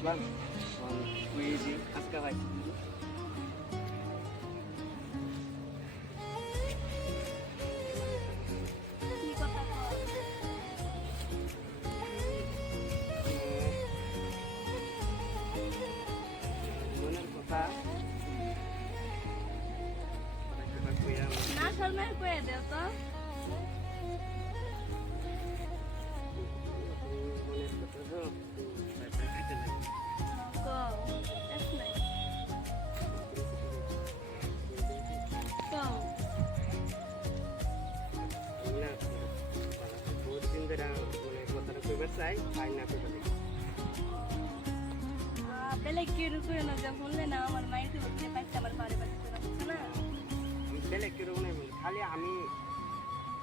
আসলাম কুইজি আজকে ভাই কি কথা কয়? মনের কথা না শর্মায় কয়ে দেও তো। মনের কথা তো খাইতে লাগে কও, এস নাই। কও, না বহুত দিন ধরে মানে কথাটা কইবার চাই পাই না কইবার লাগে। বেলেগ কেউ কইও না, যে বললে না আমার মায়ের তো বলতে পারছে আমার বাড়ি বাড়ি করে বুঝছো না? আমি বেলেগ কেউ নাই বলি খালি আমি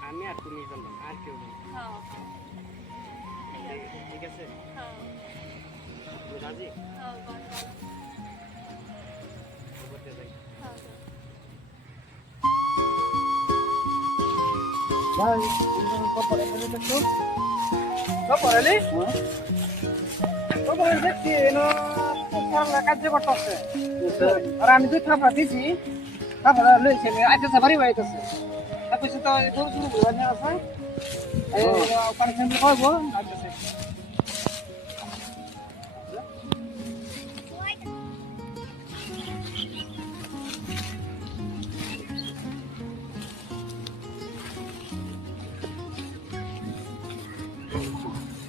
আমি আর তুমি জানলাম আর কেউ নেই। হ্যাঁ ঠিক আছে। ঠিক আছে হ্যাঁ তুমি রাজি হ্যাঁ বল বল। করতে যাই হ্যাঁ বল। ভাই তুমি কপালে গেলে দেখছো কপালে কপালে দেখছি না কপালে কাজ করতেছে আর আমি তো থাপা দিছি থাপা লইছে আইতেছে বাড়ি আইতেছে তারপর তো গরু শুরু ঘুরানি আছে এই ওখানে ফ্যামিলি কইব আইতেছে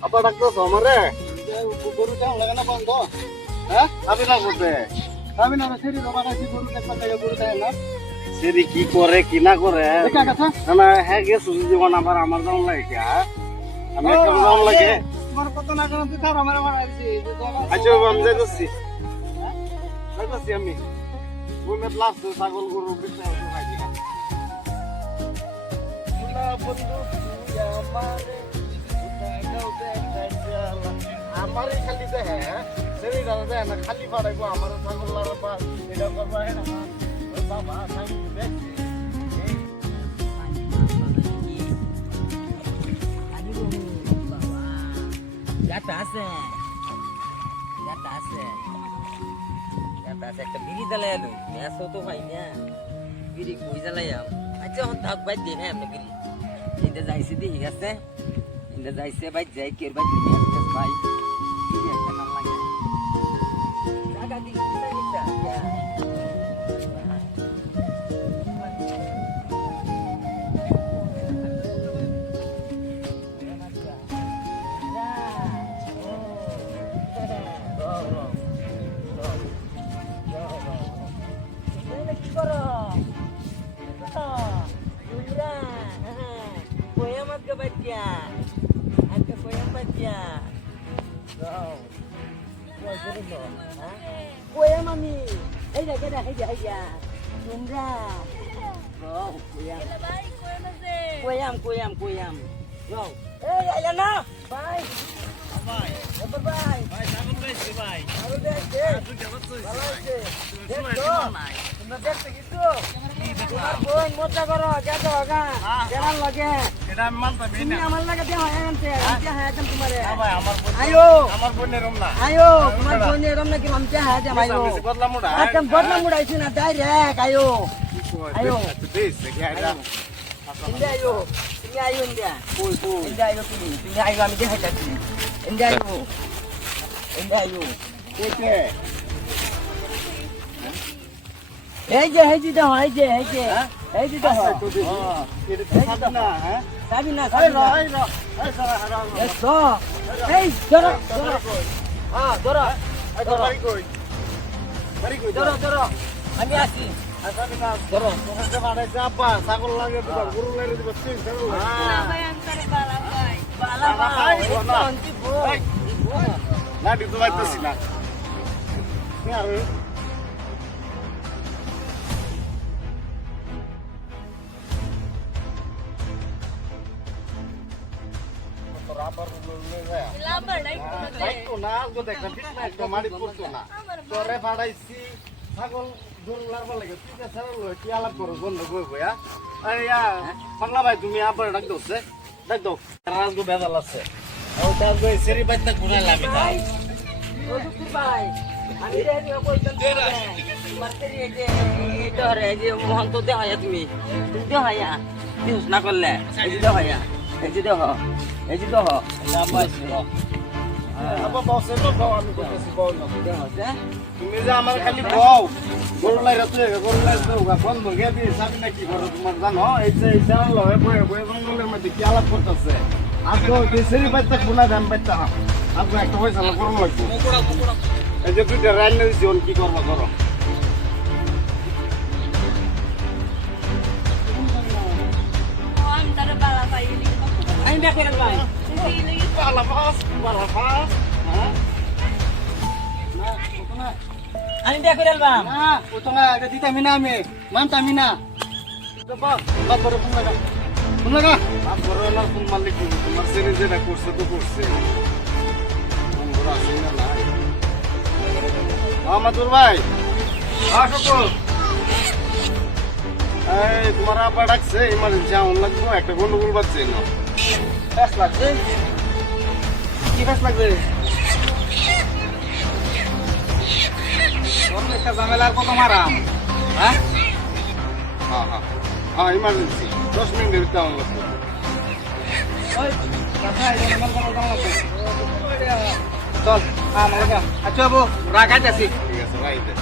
apa ডাক্তার আমারে গরু চাও লাগে না বন্ধ হ্যাঁ আমি না করতে আমি না সেরি রবা কাছে গরু দেখতে লাগে গরু দেয় না সেদি কি করে কি না করে দেখা কথা না না হ্যাঁ গে সুজি জীবন আবার আমার দাম লাগে কি আমি একটা দাম লাগে তোমার কত না কেন তুই খাও আমার মারা দিছি আচ্ছা আমি যাইতেছি যাইতেছি আমি ওই মেট লাস্ট ছাগল গরু বিক্রি হতে খাই দিয়া বন্ধু তুই আমারে আমারে খালি দেখে সেরি দাদা না খালি পাড়াইবো আমার ছাগল লাড়বা এটা করবা হ্যাঁ না বাবা আমি দেখছি Gata আছে একটা বিড়ি জ্বালাই আলো মেসো তো ভাই না বিড়ি কই জ্বালাইয়াম আচ্ছা হন থাক ভাই দেখে আমি বিড়ি ইন্দা যাইছে দেখি আছে ইন্দা যাইছে ভাই যাই কের ভাই মেস ভাই বিড়ি একটা নাম লাগে জায়গা দি কিসা কিসা Kuya mami, ay ya, Sundra. Oh, kuya. এলা ভাই কই মাঝে? Kuyam. Go. Hey, ayan na. Bye. ভাই Bye bye. ভাই ছাগল লইছি ভাই Halo দেখে। তুই কেমন তুই ভালো আছে। দেখো। তোমরা দেখতে কিছু? তোমার বোন মজা করো, যাও গা। কেমন লাগে? এটা আমি মানতাম তুমি আমার লাগে দেও আনতে। আমি হ্যাঁ একদম তোমারে। ভাই আমার বোন আয়ো। আমার বোনের রুম না আয়ো, তোমার বোন এরকম নাকি মামচা হ্যাঁ যে আয়ো। বেশি বদলা মোড়া একদম বদলা মুড়াইছি না ডাইরেক্ট আয়ো। আয়ো। দেশ দেখি আইরা India ayo. Ini ayo India. India ayo pilih. India ayo আমি দেখাইতাছি। India ayo. India ayo. কে এই যে দাও এই যে দাও। এটা খাবি না হ্যাঁ সাবি না এই সাবি না। এই সারা হারাম এসো। এই ধরো। হ্যাঁ ধরো। ধরো। ধরো। আমি আসি। আসামি না ধরো। তোকে বাড়াইছে আব্বা ছাগল লাগে তো গরু লাগে দিব তুই ছাগল না ভাই আনতারে বালা ভাই। বালা ভাই। অন্তি বো। না দিতে পারতেছি না তুই আর রাবার লয়ে যায় লাম্বার নাই কোনে দে। তো না তো দেখলাম ঠিক না একদম মারি পড়তো না তোরে ফাড়াইছি ছাগল গরু লারবার লাগে তুই যে ছাগল কি আলাপ করো বন্ধ করবো আরে পাগলা ভাই তুমি আবার ডাক দাও রাজগো বেজাল আছে ও তার গই সেরি বাইতে ঘুরাইলাম আমি ও শুকুর ভাই আমি রে দিও কইতাম মারতে এই যে এটা রে এই যে মোহন তো দেখায়া তুমি দেখায়া দিস না করলে এই যে দেখায়া এই যে দেহ এই যে দেহ আবার বসে তো বউ আমি কইতেছি বউ না দেহ যে তুমি যে আমার খালি বউ গরু লাই রাতে গরু লাই তো গান বগে দি সাবি না কি করো তোমার জানো এই যে এই জান লয়ে বয়ে বয়ে জঙ্গলের মধ্যে কি আলাপ করতেছে আর তো দেশেরই বাচ্চা কোনা দাম বাচ্চা না আপনি একটা পয়সা না করুন লাগবে এই যে তুই রান্না দিছি ওন কি করবা করো আমি তার বালা পাই আমি ব্যাক করে ভাই পালা ফাস হ্যাঁ আমি ব্যাক করে আলবাম না উতঙ্গা এটা দিতামি না আমি মানতামি না তো বাপ বাপ বড় ফোন লাগা আর করো না কোন মালিক তোমার ছেলে যেটা করছে তো করছে কোন বড় আছে না নাই আমাদুর ভাই আসো এই তোমার আব্বা ডাকছে ইমার্জেন্সি আউন লাগবো একটা গন্ডগোল বাজছে না ফেস লাগছে কি ফেস লাগছে তোর একটা ঝামেলার কত মারা হ্যাঁ হ্যাঁ ইমার্জেন্সি 10 মিনিটের ভিতরে আউন লাগবো ওই কথা এই আমার কোনো দাম লাগবে চল আমার লাগা আচ্ছা বাবু রাখা যাচ্ছি ঠিক আছে রাইতে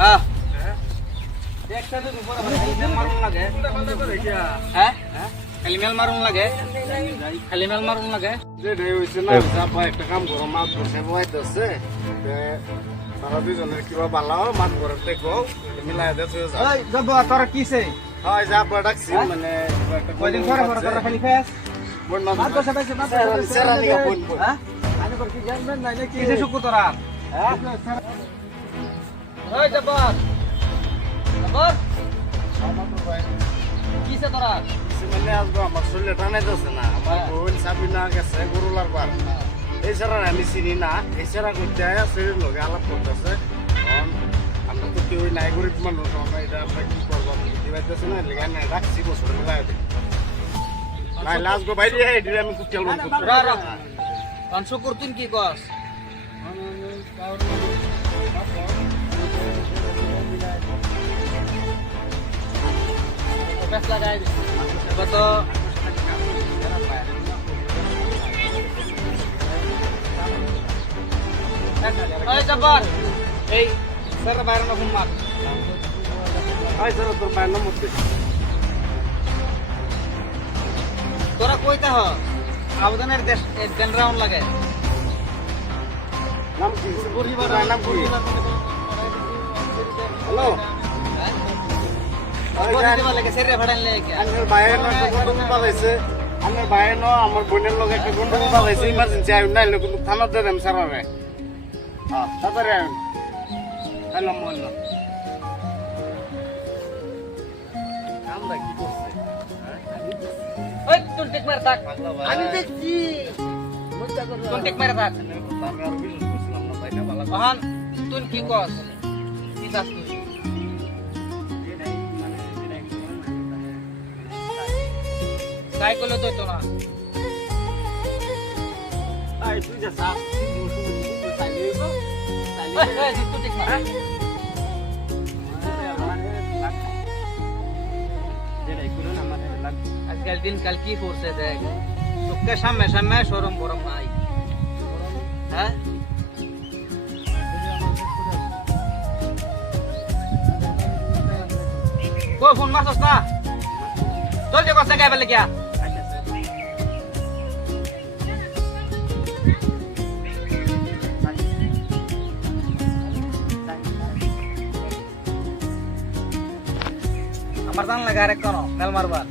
হ্যাঁ দেখতে তো উপর মেল মারুন লাগে হ্যাঁ খালি মেল মারুন লাগে খালি মেল মারুন লাগে যে রে হইছে না যাবা একটা কাম করো মাছ ধরছে বইতেছে তারা দুজনের কিবা ভালো মাছ ধরে দেখো মিলাই দেছে যা ওই যাব তোর কিছে হয় যাবা ডাকছি মানে কয়দিন পরে পরে তোর খালি ফেস বন মাত বসে বসে মাত সেরা নিগা বন হ্যাঁ আমি কর কি জানবেন না নাকি কিছে শুকু তোরা হ্যাঁ ওই যাব খবর আমাদের ভাই কিছে তোরা মানে আসবো আমার শরীরে টানাইতেছে না আমার বোন সাবিনা গেছে গরুলার বার এই ছাড়া আমি চিনি না এই ছাড়া করতে শরীর লোকে আলাপ করতেছে আমরা তো কেউ নাই গরিব মানুষ আমরা এটা আমরা কি করবো বুঝতে পারতেছি না লেগে না রাখছি বছর মিলাই নাই লাস্ট গো বাইরে এটা আমি কুটিয়াল কান শুকুর তুই কি কস বেশ লাগাই এবার তো এই জব্বার এই স্যার বাইরে না ফোন মার আই স্যার তোর পায়ের নম্বর দে তোরা কইতা হ আবেদনের দেশ দেন রাউন্ড লাগে নাম কি পরিবার নাম কি হ্যালো আমার বোনের লোক একটা গন্ডগোল পালাইছে ইমার্জেন্সি আইন না কিন্তু থানা দেন সারারে তাড়াতাড়ি আইন হ্যালো মোল্ল আমরা কি করছে আমি দেখছি আমি আর বিশ্বাস করছিলাম না ভাইটা ভালো তুই কি কস কি চাস তুই তাই করলে তো না তুই যা সাপ আজকাল দিন কাল কি করছে দেখ চোখের সামনে সামনে সরম গরম নাই হ্যাঁ ফোন মারছস না চল যে কথা গাইবে লাগিয়া আমার জান লাগা আরেক কোন মেল মারবার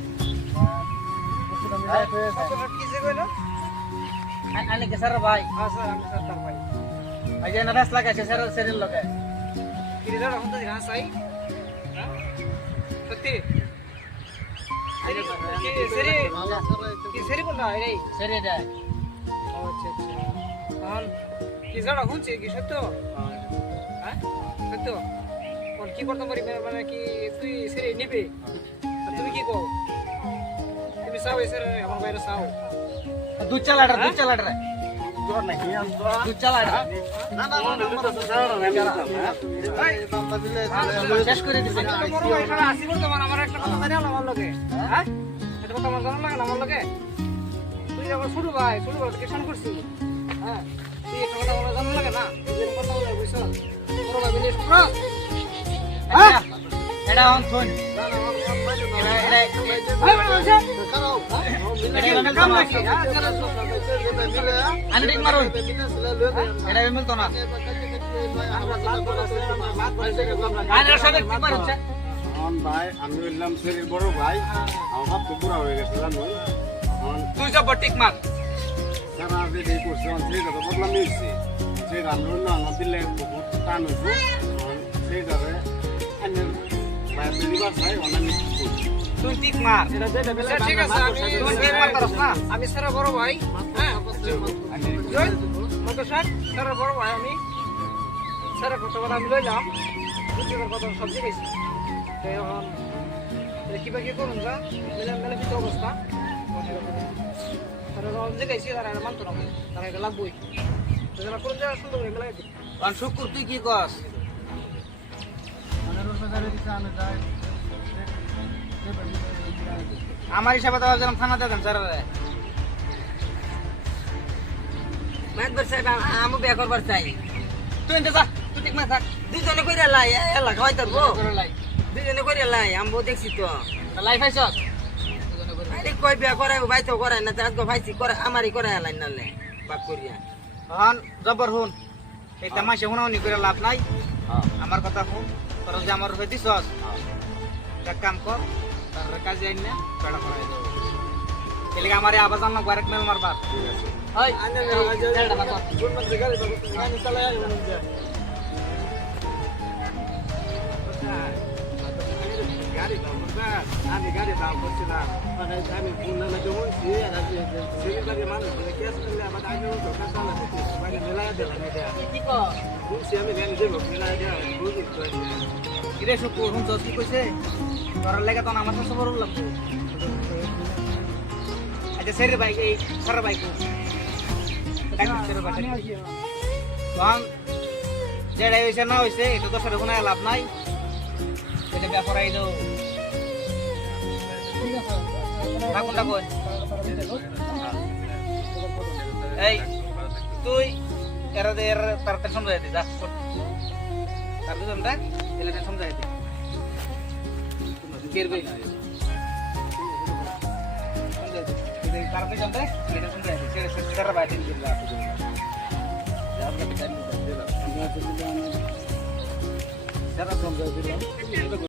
আনে কে স্যার ভাই হ্যাঁ স্যার আমি স্যার তার ভাই আই যে না বেশ লাগাইছে স্যার সেরিল লগে কি রে এখন তো ঘাস আই সত্যি কি সেরি কোন না রে সেরি দা আচ্ছা আচ্ছা এখন কি জানা শুনছি কি সত্য হ্যাঁ সত্য কোন কি করতে পারি মানে কি তুই সেরি নিবি তুমি কি কও তুমি চাও স্যার আমার বাইরে চাও দুধ চালাটা তোর নাকি আসতো তুই চালা এটা না না না আমার তো সারা আমি শেষ করে দিছে আমি তো বড় ভাই ছাড়া আসি বর্তমান আমার একটা কথা জানি আমার লগে হ্যাঁ এটা কথা আমার জানা লাগে না আমার লগে তুই আমার ছোট ভাই টিউশন করছি হ্যাঁ তুই একটা কথা আমার জানা লাগে না এরকম কথা বলে বুঝছ বড় ভাই বিদেশ পুরো হ্যাঁ এটা অন ফোন না না আমার আমি ঠিক মারুন এটা মিলতো না ভাই আমি বললাম শরীর বড় ভাই আমার বাপ তো বুড়া হয়ে গেছে জানো তুই সব টিক মার সারা যে করছে সেটা তো বদলাম মিলছে সেটা আমি অন্য দিলে বহুত টান হয়েছে সেটারে ভাই পরিবার চাই অনেক তুই টিক মার ঠিক আছে আমি তুই ঠিক মারতারস না আমি সারা বড় ভাই হ্যাঁ জয় মত স্যার সারা বড় ভাই আমি সারা কথা বলা আমি লইলাম বুঝছিলাম কথা সব জিনিস তো এখন কিবা কি করুন যা মেলে মেলে কিছু অবস্থা তারা যে গাইছি তারা মানতো না তারা এটা লাগবই তারা করুন যা সুন্দর করে মেলাই কারণ শুকুর তুই কি কস আমার হিসাবে তো ভাবছিলাম থানাতে দেন স্যার মাতবার সাহেব আমি বিয়া করবার চাই তুই এনতে যা তুই ঠিক মার থাক দুজনে কইরা লাই এলাকা হয় তোর বউ করে লাই দুজনে কইরা লাই আমি বউ দেখছি তো লাইফ আইছ আরে কই বিয়া করাইবো ভাই তো করাই না আজকে ভাইছি করে আমারই করাই আলাই নালে বাপ করিয়া হন জবর হুন এই তামাশা হুনাউনি করে লাভ নাই আমার কথা শুন তোর যে আমার হয়ে দিছস এক কাম কর তার কাজে আইন না বেড়া করাই দেব এলিগে আমারে আবার জানো আরেক মেল মারবার ওই আমি গাড়ি দাম করছিলাম মানে আমি ফোন না জমছি আর সেলিবারি মানুষ বলে কেস করলে আমার আগে ধোকা চালাতে মানে মেলায় দিলাম এটা কি কর বুঝছি আমি জানি দেবো মেলায় দেওয়া বুঝি কিরে শুকুর হুন কি কইছে তোর লাগে তো আমার কাছে বড় লাগতো আচ্ছা সেরে ভাই এই সর ভাই কো ডাক সেরে ভাই কোন যেটা হইছে না হইছে এটা তো সেরে কোনো লাভ নাই এটা ব্যাপারাই দাও কোনটা কই এই তুই এরা দের তার টেনশন হয়ে যা তার দুজন দেখ এলে টেনশন যায় কেরবে তার দুজন দেখ এলে টেনশন যায় সেটা সেটা বাইরে দিন যা যারা সমঝাই দিলাম